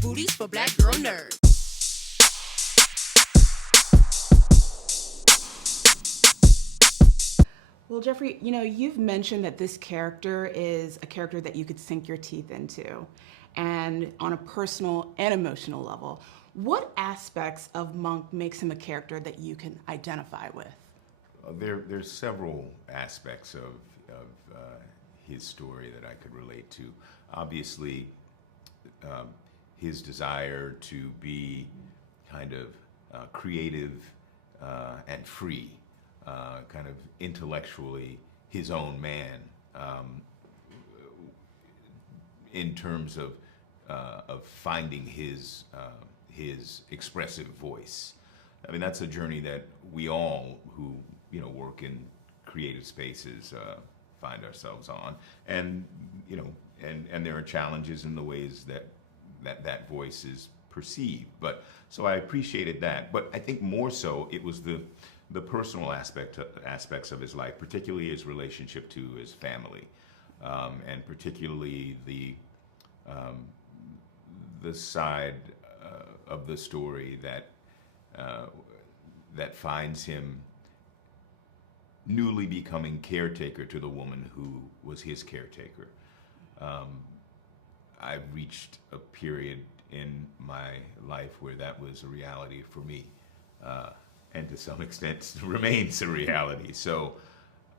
booties for black girl nerds. Well, Jeffrey, you've mentioned that this character is a character that you could sink your teeth into, and on a personal and emotional level. What aspects of Monk makes him a character that you can identify with? There's several aspects of his story that I could relate to. Obviously, his desire to be kind of creative and free. Kind of intellectually his own man, in terms of finding his expressive voice. I mean, that's a journey that we all who work in creative spaces find ourselves on, and and there are challenges in the ways that voice is perceived. But so I appreciated that. But I think more so it was the personal aspects of his life, particularly his relationship to his family, and particularly the side of the story that finds him newly becoming caretaker to the woman who was his caretaker. I've reached a period in my life where that was a reality for me. And to some extent remains a reality. So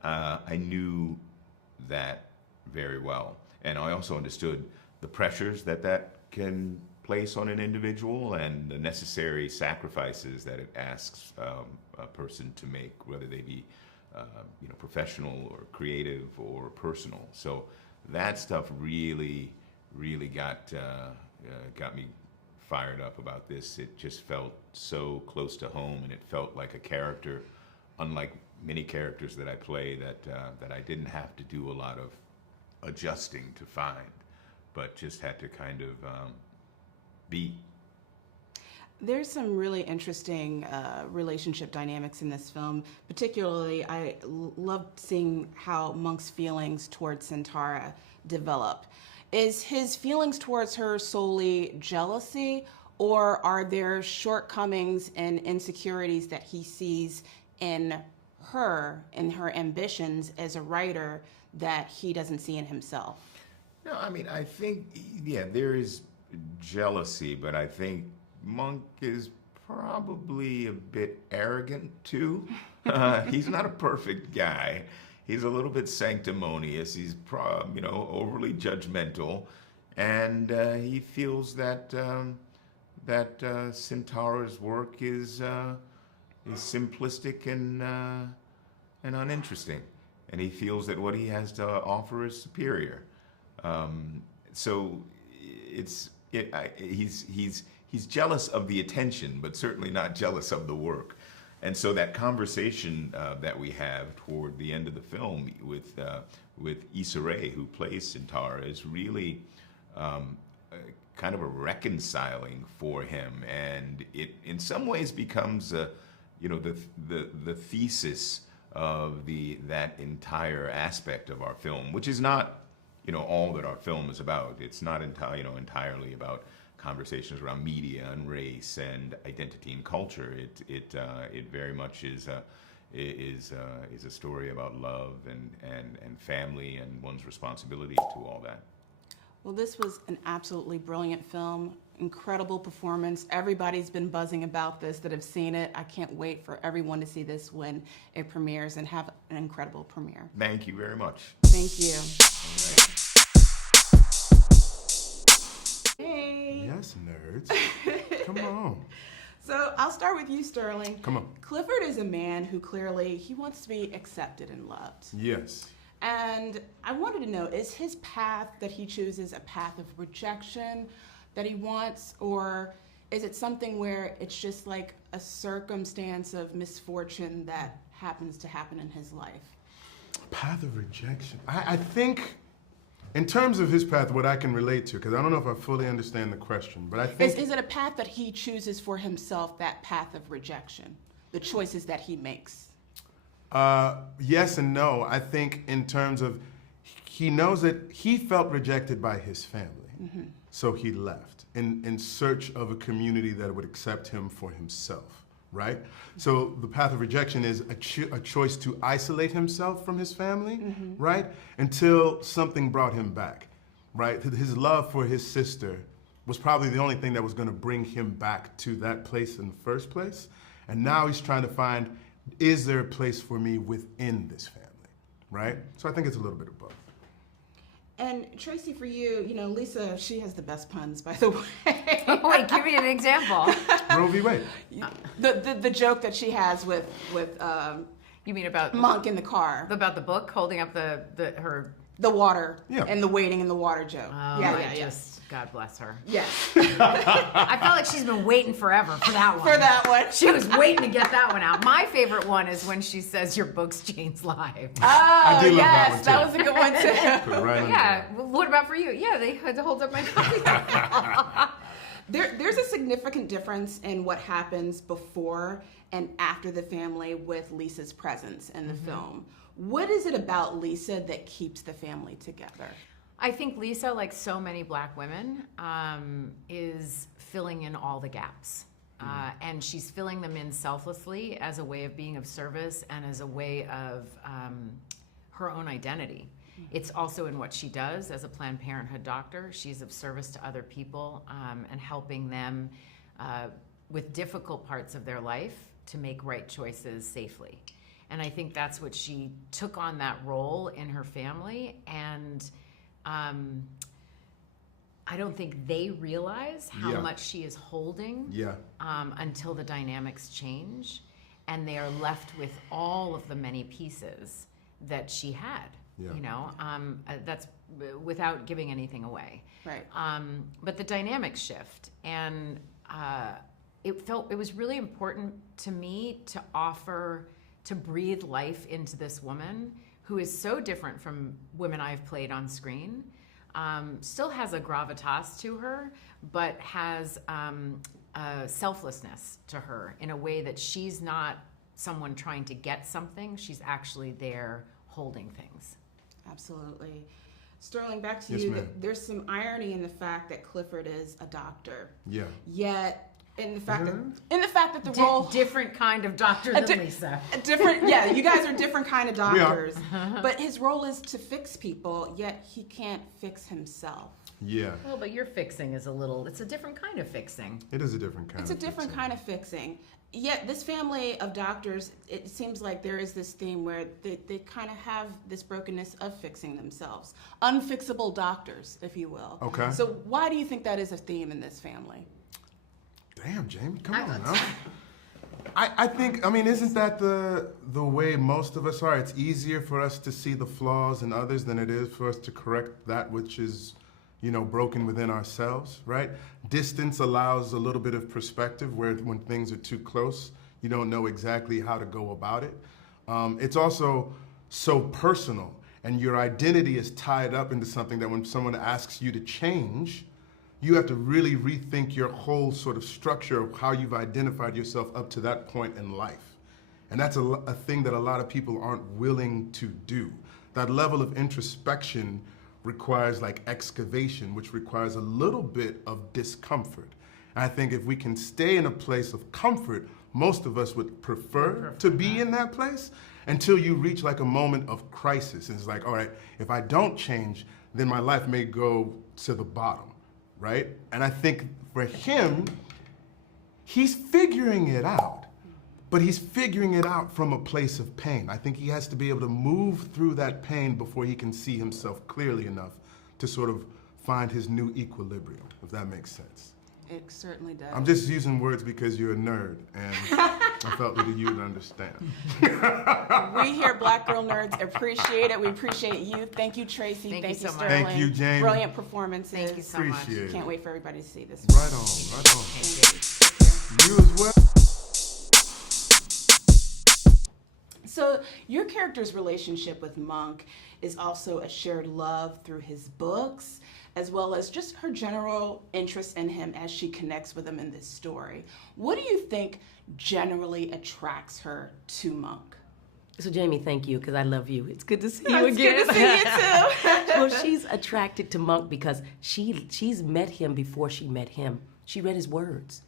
I knew that very well. And I also understood the pressures that can place on an individual and the necessary sacrifices that it asks a person to make, whether they be professional or creative or personal. So that stuff really got me fired up about this. It just felt so close to home, and it felt like a character, unlike many characters that I play, that I didn't have to do a lot of adjusting to find, but just had to kind of be. There's some really interesting relationship dynamics in this film. Particularly, I loved seeing how Monk's feelings towards Centaura develop. Is his feelings towards her solely jealousy, or are there shortcomings and insecurities that he sees in her ambitions as a writer that he doesn't see in himself? No, I mean, I think, there is jealousy, but I think Monk is probably a bit arrogant too. He's not a perfect guy. He's a little bit sanctimonious. He's overly judgmental, and he feels that Centaura's work is simplistic and uninteresting, and he feels that what he has to offer is superior. So he's jealous of the attention, but certainly not jealous of the work. And so that conversation that we have toward the end of the film with Issa Rae, who plays Centaura, is really kind of a reconciling for him, and it in some ways becomes the thesis of that entire aspect of our film, which is not all that our film is about. It's not entirely about conversations around media and race and identity and culture. It very much is a story about love and family and one's responsibility to all that. Well, this was an absolutely brilliant film, incredible performance. Everybody's been buzzing about this that have seen it. I can't wait for everyone to see this when it premieres, and have an incredible premiere. Thank you very much. Thank you. All right. Hey. Yes, nerds. Come on. So I'll start with you, Sterling. Come on. Clifford is a man who clearly he wants to be accepted and loved. Yes. And I wanted to know, is his path that he chooses a path of rejection that he wants, or is it something where it's just like a circumstance of misfortune that happens to happen in his life? Path of rejection. I think, in terms of his path, what I can relate to, because I don't know if I fully understand the question, but I think... Is it a path that he chooses for himself, that path of rejection, the choices that he makes? Yes and no. I think in terms of, he knows that he felt rejected by his family, so he left. in search of a community that would accept him for himself, right? So the path of rejection is a choice to isolate himself from his family, right? Until something brought him back, right? His love for his sister was probably the only thing that was going to bring him back to that place in the first place. And now he's trying to find, is there a place for me within this family, right? So I think it's a little bit of both. And Tracee, for you, you know, Lisa, she has the best puns, by the way. Wait, give me an example. Roe v. Wade. The joke that she has with You mean about Monk in the car, about the book holding up her? the water, Yeah. and the waiting in the water joke. Oh, Yes. God bless her. Yes. I felt like she's been waiting forever for that one. For that one. She was waiting to get that one out. My favorite one is when she says your book's changed lives. Oh, I do love that yes, one, too. that was a good one too. Put it right on Yeah. Well, what about for you? Yeah, they had to hold up my copy. There's a significant difference in what happens before and after the family with Lisa's presence in the film. What is it about Lisa that keeps the family together? I think Lisa, like so many Black women, is filling in all the gaps. And she's filling them in selflessly as a way of being of service and as a way of her own identity. It's also in what she does as a Planned Parenthood doctor. She's of service to other people and helping them with difficult parts of their life to make right choices safely. And I think that's what she took on that role in her family. And I don't think they realize how much she is holding until the dynamics change. And they are left with all of the many pieces that she had. You know, that's without giving anything away. Right. But the dynamics shift, and it was really important to me to breathe life into this woman who is so different from women I've played on screen. Still has a gravitas to her, but has a selflessness to her in a way that she's not someone trying to get something. She's actually there holding things. Absolutely. Sterling, back to Yes, you. ma'am. There's some irony in the fact that Clifford is a doctor. Yeah. Yet, in the fact that the role Different kind of doctor than Lisa. different, yeah, you guys are different kind of We are. doctors. But his role is to fix people, yet he can't fix himself. Yeah. Well, but your fixing is it's a different kind of fixing. It is a different kind It's a different kind of fixing. Yet this family of doctors, it seems like there is this theme where they kind of have this brokenness of fixing themselves. Unfixable doctors, if you will. Okay. So why do you think that is a theme in this family? Damn, Jamie, come on now. I think, I mean, isn't that the way most of us are? It's easier for us to see the flaws in others than it is for us to correct that which is, you know, broken within ourselves, right? Distance allows a little bit of perspective where when things are too close, you don't know exactly how to go about it. It's also so personal, and your identity is tied up into something that when someone asks you to change, you have to really rethink your whole sort of structure of how you've identified yourself up to that point in life. And that's a thing that a lot of people aren't willing to do. That level of introspection requires like excavation, which requires a little bit of discomfort. And I think if we can stay in a place of comfort, most of us would prefer to be in that place until you reach like a moment of crisis. And it's like, all right, if I don't change, then my life may go to the bottom, right? And I think for him, he's figuring it out, but he's figuring it out from a place of pain. I think he has to be able to move through that pain before he can see himself clearly enough to sort of find his new equilibrium, if that makes sense. It certainly does. I'm just using words because you're a nerd, and I felt that you would understand. We here, Black Girl Nerds, appreciate it. We appreciate you. Thank you, Tracee. Thank you so much. Sterling. Thank you, Jamie. Brilliant performances. Thank you so much. Appreciate it. Can't wait for everybody to see this. Right on, right on. You as well. So your character's relationship with Monk is also a shared love through his books, as well as just her general interest in him as she connects with him in this story. What do you think generally attracts her to Monk? So Jamie, thank you, because I love you. It's good to see Oh, you it's again. good to see you too. Well, she's attracted to Monk because she's met him before she met him. She read his words.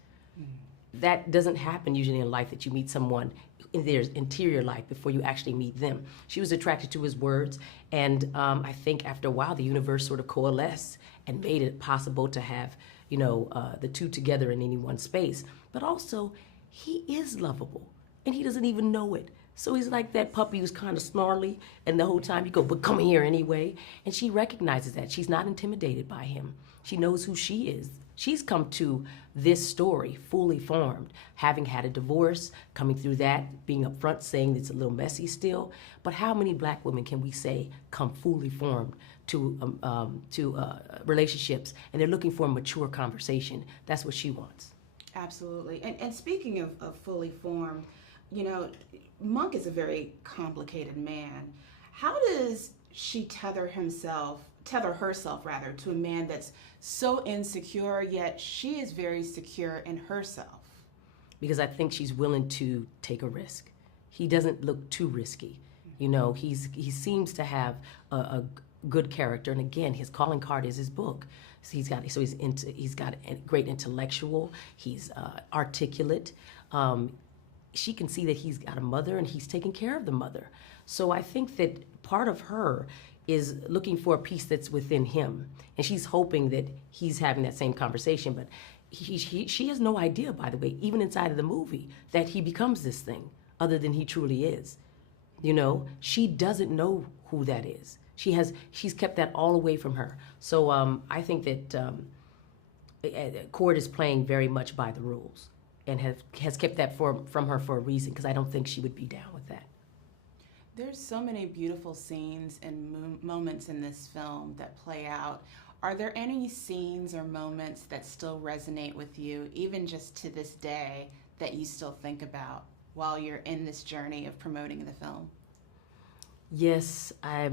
That doesn't happen usually in life, that you meet someone in their interior life before you actually meet them. She was attracted to his words, and I think after a while the universe sort of coalesced and made it possible to have, the two together in any one space. But also, he is lovable, and he doesn't even know it. So he's like that puppy who's kind of snarly, and the whole time you go, but come here anyway. And she recognizes that. She's not intimidated by him. She knows who she is. She's come to this story fully formed, having had a divorce, coming through that, being upfront, saying it's a little messy still. But how many black women can we say come fully formed to relationships, and they're looking for a mature conversation? That's what she wants. Absolutely. And speaking of fully formed, Monk is a very complicated man. How does she tether herself to a man that's so insecure, yet she is very secure in herself? Because I think she's willing to take a risk. He doesn't look too risky. He seems to have a good character, and again, his calling card is his book. So he's got a great intellectual. He's articulate. She can see that he's got a mother and he's taking care of the mother. So I think that part of her is looking for a piece that's within him. And she's hoping that he's having that same conversation. But she has no idea, by the way, even inside of the movie, that he becomes this thing other than he truly is. She doesn't know who that is. She's kept that all away from her. So I think that Cord is playing very much by the rules, and has kept that from her for a reason, because I don't think she would be down with that. There's so many beautiful scenes and moments in this film that play out. Are there any scenes or moments that still resonate with you, even just to this day, that you still think about while you're in this journey of promoting the film? Yes, I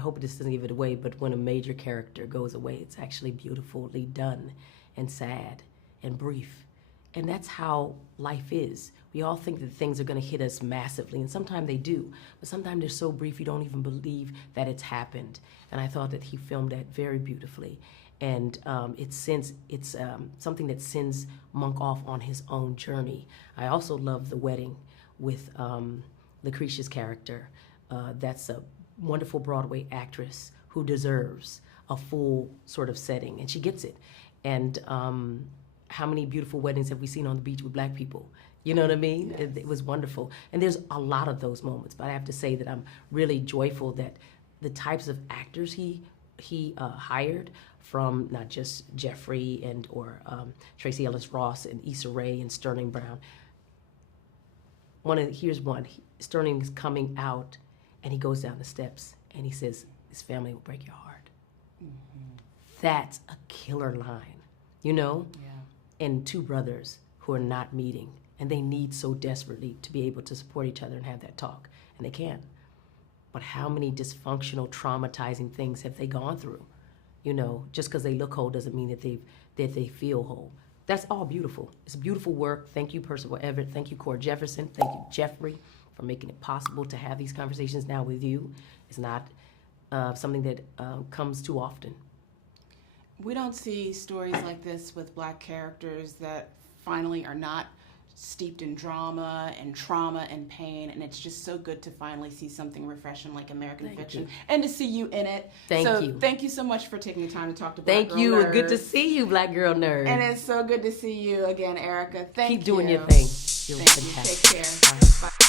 hope this doesn't give it away, but when a major character goes away, it's actually beautifully done and sad and brief. And that's how life is. We all think that things are going to hit us massively, and sometimes they do. But sometimes they're so brief you don't even believe that it's happened. And I thought that he filmed that very beautifully. And it's something that sends Monk off on his own journey. I also love the wedding with Lucretia's character. That's a wonderful Broadway actress who deserves a full sort of setting, and she gets it. And how many beautiful weddings have we seen on the beach with black people? You know what I mean? Yes. It was wonderful. And there's a lot of those moments, but I have to say that I'm really joyful that the types of actors he hired, from not just Jeffrey or Tracee Ellis Ross and Issa Rae and Sterling Brown. Here's one. Sterling is coming out, and he goes down the steps, and he says, "This family will break your heart." Mm-hmm. That's a killer line, Yeah. And two brothers who are not meeting, and they need so desperately to be able to support each other and have that talk, and they can. But how many dysfunctional, traumatizing things have they gone through? Just because they look whole doesn't mean that they feel whole. That's all beautiful. It's a beautiful work. Thank you, Percival Everett. Thank you, Cord Jefferson. Thank you, Jeffrey, for making it possible to have these conversations now with you. It's not something that comes too often. We don't see stories like this with black characters that finally are not steeped in drama and trauma and pain, and it's just so good to finally see something refreshing like American Fiction and to see you in it. Thank you. Thank you so much for taking the time to talk to Black Girl Thank you. Nerds. Good to see you, Black Girl Nerd. And it's so good to see you again, Erika. Thank you. Keep doing your thing. You're Thank fantastic. you. Take care. Bye.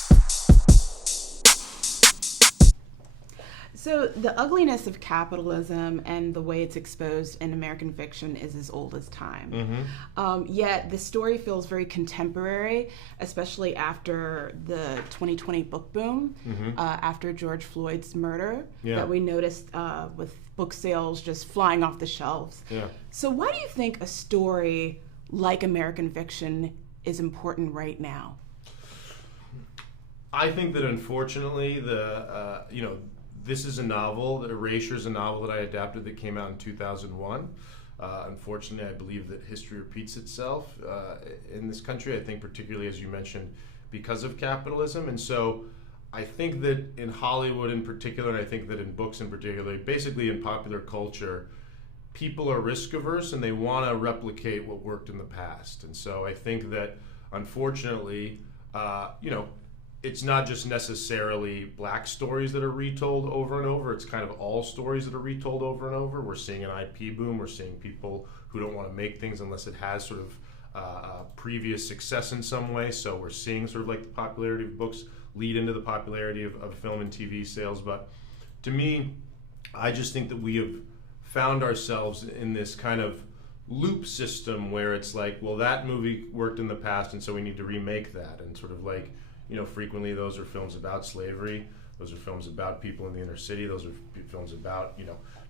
So the ugliness of capitalism and the way it's exposed in American fiction is as old as time. Mm-hmm. Yet the story feels very contemporary, especially after the 2020 book boom, after George Floyd's murder, that we noticed with book sales just flying off the shelves. Yeah. So why do you think a story like American Fiction is important right now? I think that unfortunately this is a novel, Erasure is a novel that I adapted that came out in 2001. Unfortunately, I believe that history repeats itself in this country, I think particularly, as you mentioned, because of capitalism. And so I think that in Hollywood in particular, and I think that in books in particular, basically in popular culture, people are risk averse and they want to replicate what worked in the past. And so I think that unfortunately, it's not just necessarily black stories that are retold over and over. It's kind of all stories that are retold over and over. We're seeing an IP boom. We're seeing people who don't want to make things unless it has sort of previous success in some way. So we're seeing sort of like the popularity of books lead into the popularity of film and TV sales. But to me, I just think that we have found ourselves in this kind of loop system where it's like, well, that movie worked in the past, and so we need to remake that. And sort of like, frequently those are films about slavery. Those are films about people in the inner city. Those are films about,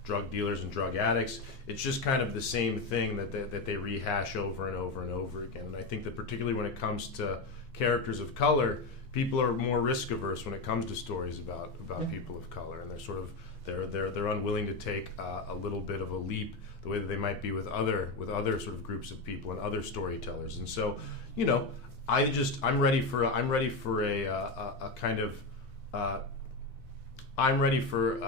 drug dealers and drug addicts. It's just kind of the same thing that they rehash over and over and over again. And I think that particularly when it comes to characters of color, people are more risk averse when it comes to stories about people of color, and they're sort of they're unwilling to take a little bit of a leap the way that they might be with other sort of groups of people and other storytellers. And so, I'm ready for a kind of I'm ready for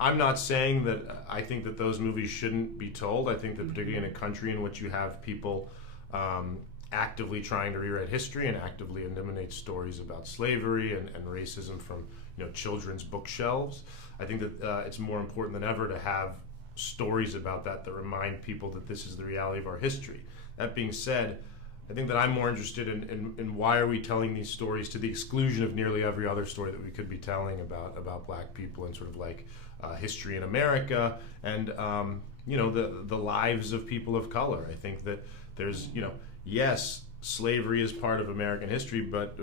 I'm not saying that I think that those movies shouldn't be told. I think that particularly in a country in which you have people actively trying to rewrite history and actively eliminate stories about slavery and racism from children's bookshelves, I think that it's more important than ever to have stories about that remind people that this is the reality of our history. That being said, I think that I'm more interested in why are we telling these stories to the exclusion of nearly every other story that we could be telling about black people and sort of like history in America and the lives of people of color. I think that there's yes, slavery is part of American history, but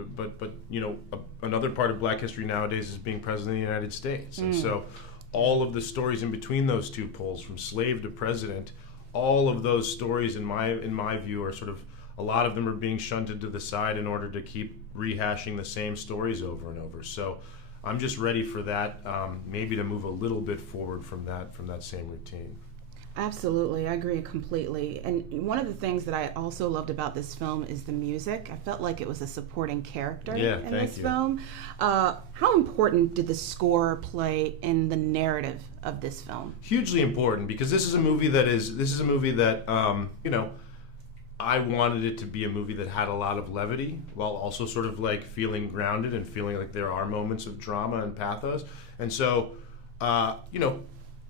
another part of black history nowadays is being president of the United States. And so all of the stories in between those two poles, from slave to president, all of those stories in my view are sort of, a lot of them are being shunted to the side in order to keep rehashing the same stories over and over. So I'm just ready for that, maybe to move a little bit forward from that same routine. Absolutely, I agree completely. And one of the things that I also loved about this film is the music. I felt like it was a supporting character in this film. How important did the score play in the narrative of this film? Hugely important, because this is a movie that I wanted it to be a movie that had a lot of levity while also sort of like feeling grounded and feeling like there are moments of drama and pathos. And so,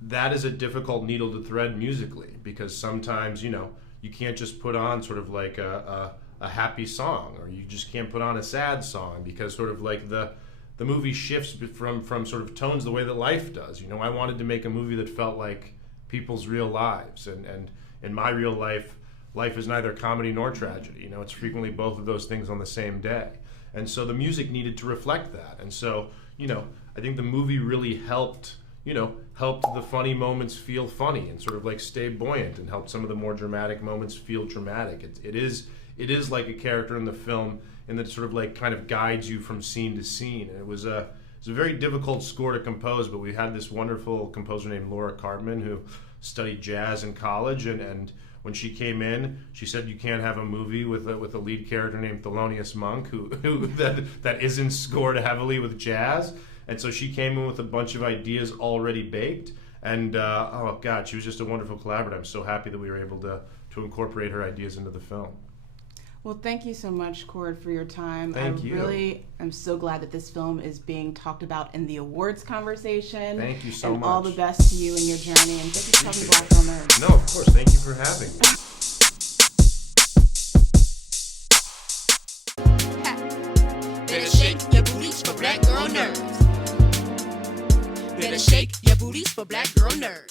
that is a difficult needle to thread musically, because sometimes, you can't just put on sort of like a happy song, or you just can't put on a sad song, because sort of like the movie shifts from sort of tones the way that life does. I wanted to make a movie that felt like people's real lives, and in my real life is neither comedy nor tragedy. It's frequently both of those things on the same day. And so the music needed to reflect that. And so, I think the movie really helped the funny moments feel funny and sort of like stay buoyant, and helped some of the more dramatic moments feel dramatic. It is like a character in the film, and that sort of like kind of guides you from scene to scene. And it was a very difficult score to compose, but we had this wonderful composer named Laura Cartman who studied jazz in college, and when she came in, she said you can't have a movie with a lead character named Thelonious Monk who that isn't scored heavily with jazz. And so she came in with a bunch of ideas already baked, and oh God, she was just a wonderful collaborator. I'm so happy that we were able to incorporate her ideas into the film. Well, thank you so much, Cord, for your time. Thank you. I really am so glad that this film is being talked about in the awards conversation. Thank you so much. And all the best to you in your journey. And thank you for coming Black Girl Nerds. No, of course. Thank you for having me. Better shake your booties for Black Girl Nerds. Better shake your booties for Black Girl Nerds.